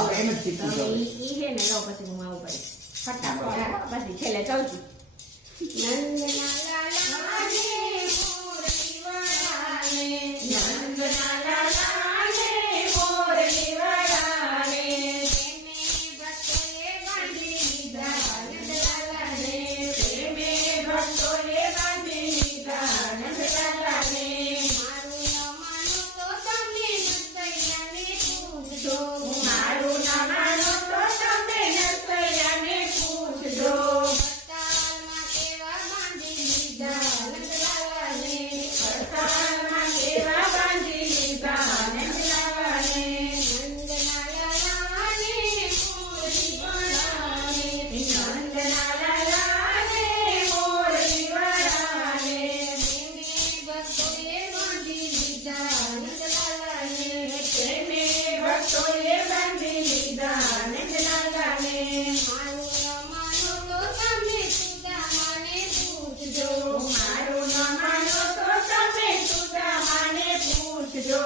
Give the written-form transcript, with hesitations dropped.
આપણે એમ જ શીખવું હવે જોઈએ. ઈ હે ને લો પછી હું આવું કરીશ ફટાફટ પછી છેલ્લે કહું છું નંદના લાલા ને મોરલી વાળાને નંદના લાલા ને મોરલી વાળાને પ્રેમે ભક્તોએ બાંધી લીધા નંદલાલાને મારું ના માનો તો તમે નરસૈયાને પૂછજો હડતાલમાં કેવા બાંધી લીધા નંદલાલાને હડતાલમાં કેવા બાંધી લીધા નંદલાલાને નંદના લાલાને મોરલી વાળાને નંદના લાલાને મોરલી વાળાને પ્રેમે ભક્તોએ બાંધી લીધા નંદલાલાને મારું ન માનો તો તમે સુદામાને પૂછજો